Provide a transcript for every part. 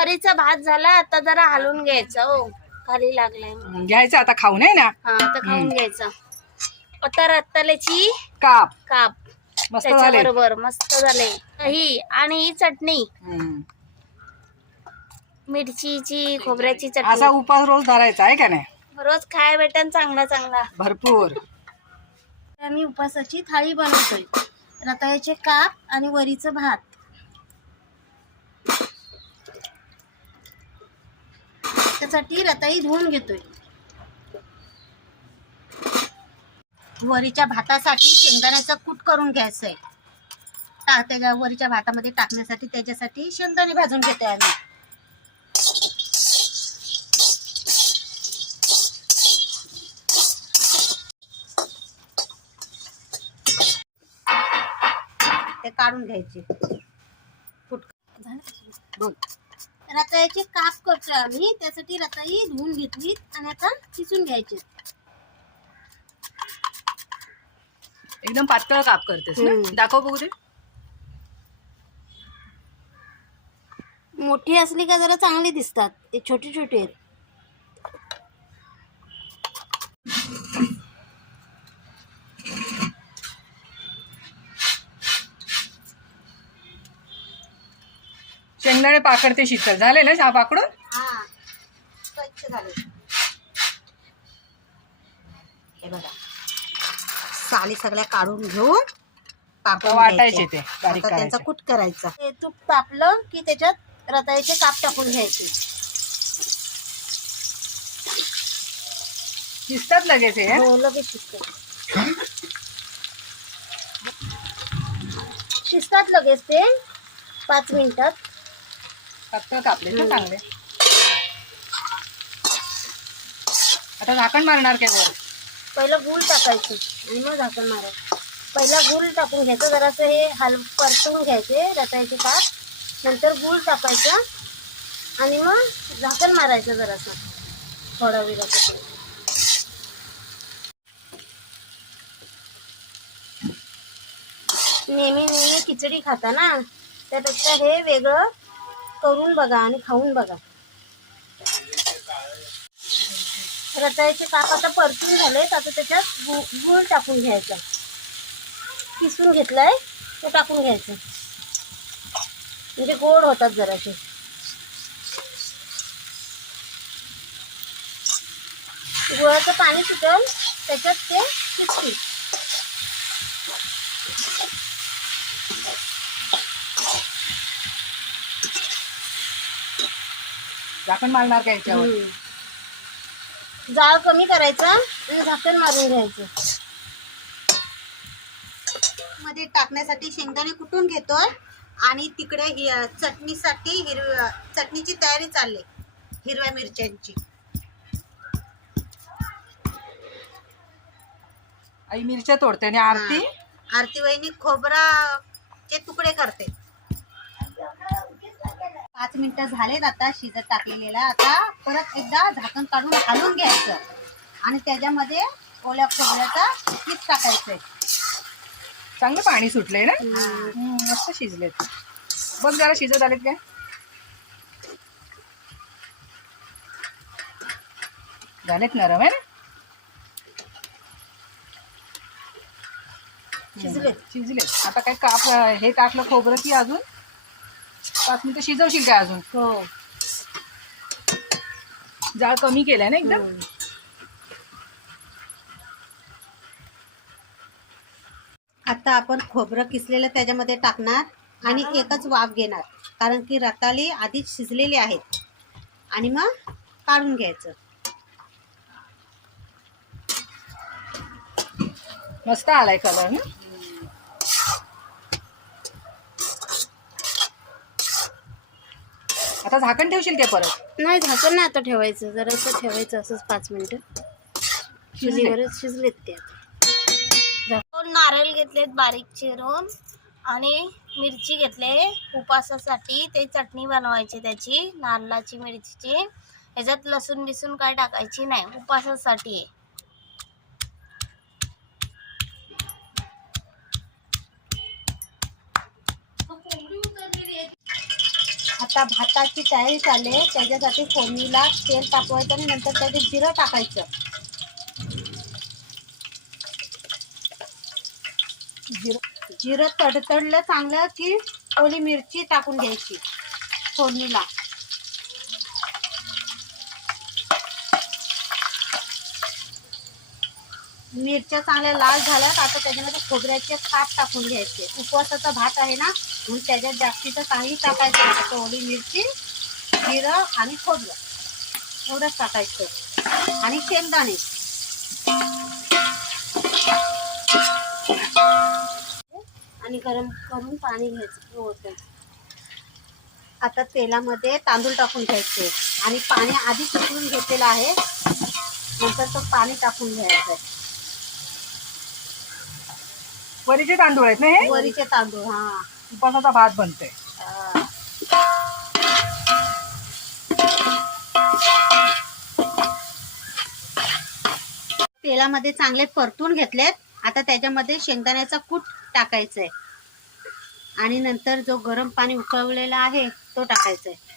वरीचा भात झाला आता जरा हलवून घ्यायचा हो. खाली लागलाय घ्यायचं आता खाऊन आहे ना? हा आता खाऊन घ्यायचा. आता रत्ताल्याची काप. काप. मस्त त्याच्या झाले. बरोबर मस्त झाले. ही आणि ही चटणी. हम्म. मिरचीची खोबऱ्याची असा चटणी. उपास रोज धरायचा आहे का नाही? रोज खाय भेटन चांगला चांगला. भरपूर. आम्ही उपासाची थाळी बनवतोय. रताळ्याचे काप आणि वरीचं भात. त्यासाठी रताळी धुवून घेतोय. वरीच्या भातासाठी शेंगदाण्याचं कूट करून घ्यायचं आहे टा त्याच्या वरीच्या भातामध्ये टाकण्यासाठी त्याच्यासाठी शेंगदाणे भाजून घेतोय आम्ही. ते काढून घ्यायचे. फुट बोल. रताळ्याचे काप करतोय आम्ही. त्यासाठी रताळी धुवून घेतली आणि आता किसून घ्यायचे. एकदम पातळ काप करतेस ना? हम्म. दाखव बघू दे. मोठी असली का जरा चांगली दिसतात. ते छोटे छोटे आहेत. शेंगदाणे पाकडते शीतल. झाले ना चहा पाकडून? हा. स्वच्छ झाले. हे बघा. साली सगळ्या काढून घेऊन कापून वाटायचे. ते, बारीक आता त्यांचा करायचे. कूट करायचा. ते तूप तापलं की त्याच्यात रताळ्याचे काप टाकून घ्यायचे. दिसतात लगेच हे? हो लगेच शिजतात. शिजतात लगेच ते. पाच मिनिटात. पातळ कापले ना चांगले. आता झाकण मारणार काय वर? पहिलं गूळ टाकायचं. आणि मग झाकण मारायचं. पहिला गूळ टाकून घ्यायचं जरासं हे हल परतून घ्यायचे रताळ्याचे काप नंतर गूळ टाकायचं आणि मग झाकण मारायचं जरासं. थोडा वेळासाठी नेहमी नेहमी खिचडी खाता ना? त्यापेक्षा हे वेगळं करून बघा आणि खाऊन बघा. रताळ्याचे काप आता परतून झालेत. आता त्याच्यात गु गूळ टाकून घ्यायचा. किसून घेतलाय तो टाकून घ्यायचं. म्हणजे गोड होतात जरासे. गुळाचं पाणी सुटेल त्याच्यात ते किसतील. झाकण मारणार काय याच्यावर. जाळ कमी करायचा आणि झाकण मारून घ्यायचं. मध्ये टाकण्यासाठी शेंगदाणे कुटून घेतोय आणि तिकडे हि चटणीसाठी हिरव्या चटणीची तयारी चालली हिरव्या मिरच्यांची. आई मिरच्या तोडते आणि आरती. आरती वहिनी खोबराचे तुकडे करते. पाच मिनिटं झालेत आता शिजत टाकलेला. आता परत एकदा झाकण काढून हलवून घ्यायचं. आणि त्याच्यामध्ये ओल्या खोबऱ्याचा पीठ टाकायचंय. चांगलं पाणी सुटलंय ना? हम्म. मस्त शिजलेत. बघ जरा शिजत आलेत काय. झालेत नरम आहे ना? शिजलेत. शिजलेत. आता काय काप हे टाकलं खोबरं की अजून? पाच मिनिटं शिजवशील काय अजून? हो. जाळ कमी केलाय ना एकदम? आता आपण खोबरं किसलेलं त्याच्यामध्ये टाकणार आणि एकच वाफ घेणार. कारण की रताळी आधीच शिजलेली आहेत. आणि मग काढून घ्यायचं. मस्त आलाय कलर ना आता झाकण ठेवशील काय परत? नाही झाकण नाही आता ठेवायचं. जरासं ठेवायचं असंच पाच मिनिटं. चुलीवरच शिजलेत ते दोन नारळ घेतलेत बारीक चिरून आणि मिरची घेतले उपासासाठी. ते चटणी बनवायची त्याची नारळाची मिरचीची. ह्याच्यात लसूण बिसून काय टाकायची नाही उपासासाठी. आहे आता भाताची तयारी चालली आहे. त्याच्यासाठी फोडणीला तेल तापवायचं आणि नंतर त्याच्यात जिरं टाकायचं. जिरं जिरं तडतडलं चांगलं की ओली मिरची टाकून घ्यायची. फोडणीला. मिरच्या चांगल्या लाल झाल्यात आता त्याच्यामध्ये खोबऱ्याचे काप टाकून घ्यायचे. उपवासाचा भात आहे ना म्हणून त्याच्यात जास्तीचं काही टाकायचं नाही. ओली मिरची जिरं आणि खोबरं. एवढंच टाकायचं. आणि शेंगदाणे. आणि गरम करून पाणी घ्यायचं होतं आता तेलामध्ये तांदूळ टाकून घ्यायचे. आणि पाणी आधीच उकळून घेतलेलं आहे. नंतर तो पाणी टाकून घ्यायचं वरीचे तांदूळ आहेत ना हे? वरीचे तांदूळ हा. उपासाचा भात बनतोय. हा. तेलामध्ये चांगले परतून घेतलेत. आता त्याच्यामध्ये शेंगदाण्याचा कूट टाकायचा आहे आणि नंतर जो गरम पाणी उकळलेला आहे तो टाकायचा आहे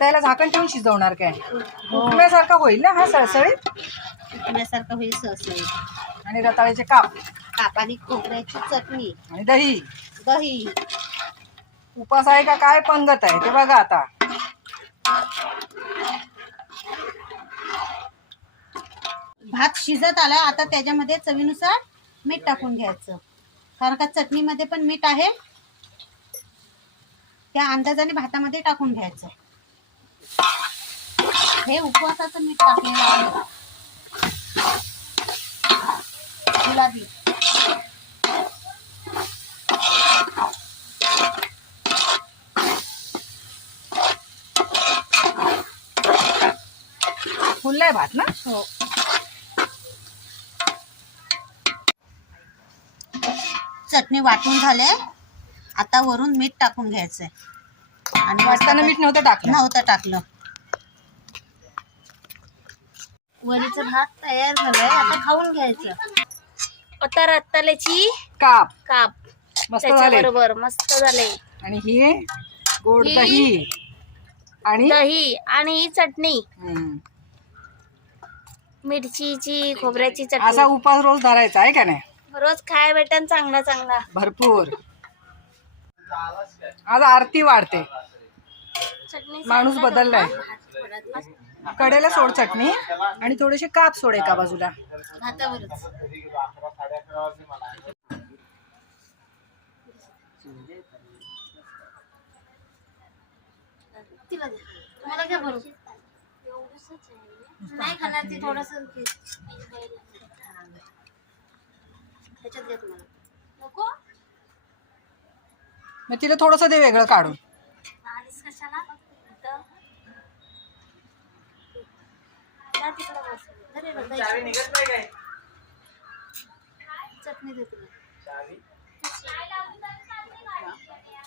आता याला झाकण ठेवून शिजवणार काय? उकण्यासारखा होईल ना हा सळसळीत? उकळण्यासारखं होईल सहसळीत आणि रताळ्याचे काप. काप आणि खोबऱ्याची चटणी. आणि दही. दही. उपास आहे का? काय पंगत आहे? ते बघा आता. भात शिजत आला आता त्याच्यामध्ये चवीनुसार मीठ टाकून घ्यायचं. कारण का चटणीमध्ये पण मीठ आहे. त्या अंदाजाने भातामध्ये टाकून घ्यायचं. हे उपवासाचं मीठ टाकलेलं आहे. गुलाबी. फुललाय भात ना? हो. चटणी वाटून झाले. आता वरून मीठ टाकून घ्यायचंय. आणि वाटताना मीठ नव्हतं टाकलं. नव्हतं टाकलं. वरीचं भात तयार झालंय. आता खाऊन घ्यायचं. आता रत्ताल्याची काप. काप. मस्त झाले बरोबर मस्त झाले आणि ही गोड ही- दही आणि दही आणि ही चटणी. हम्म. मिरचीची खोबऱ्याची असा चटणी उपास रोज धरायचा आहे का नाही? रोज खाय भेटन चांगला चांगला. भरपूर. आज आरती वाढते. माणूस बदललाय. कडेला सोड चटणी आणि थोडेसे काप सोड एका बाजूला. नाही खाणार ती थोडस. ह्याच्यात घ्या तुम्हाला. नको? मग तिला थोडस दे वेगळं काढून. आलीस कशाला? इथं. जा तिकडं बस. धर रे बाई. चटणी दे तुला.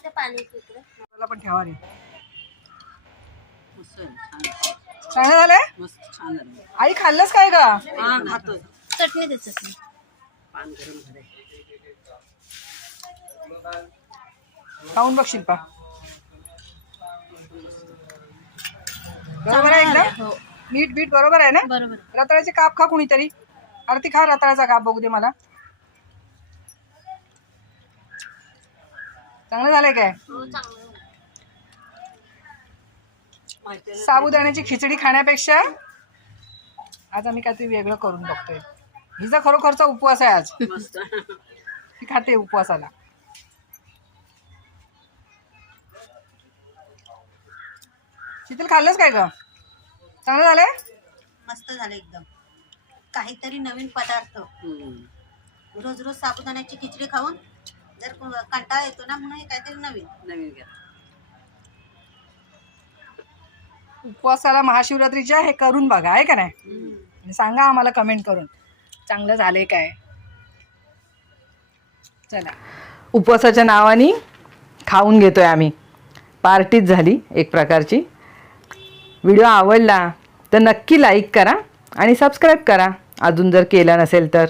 ते पाणी तिकडे. मला पण ठेवा रे. चांगलं झालंय? आई खाल्लंस काय का चटणी दे चटणी. खाऊन बघशील पा. बरोबर आहे एकदम? हो. मीठ बीठ बरोबर आहे ना? बरोबर. रताळ्याचे काप खा कुणीतरी. आरती खा रताळ्याचा काप बघू दे मला. चांगलं झालंय काय? हो चांगलं साबुदाण्याची खिचडी खाण्यापेक्षा आज आम्ही काहीतरी वेगळं करून बघतोय. हिचा खरोखरचा उपवास आहे आज. ती खाते उपवासाला. शीतल खाल्लंच काय ग? चांगलं झालंय? मस्त झालं एकदम. काहीतरी नवीन पदार्थ. रोज रोज साबुदाण्याची खिचडी खाऊन जर को- कंटाळा येतो ना म्हणून हे काहीतरी नवीन. नवीन घ्या. उपवासाला महाशिवरात्रीच्या हे करून बघा आहे का नाही? आणि सांगा आम्हाला कमेंट करून. चांगलं झालंय काय? चला. उपवासाच्या नावाने खाऊन घेतोय आम्ही. पार्टीच झाली एक प्रकारची. व्हिडिओ आवडला तर नक्की लाईक करा आणि सबस्क्राईब करा. अजून जर केला नसेल तर.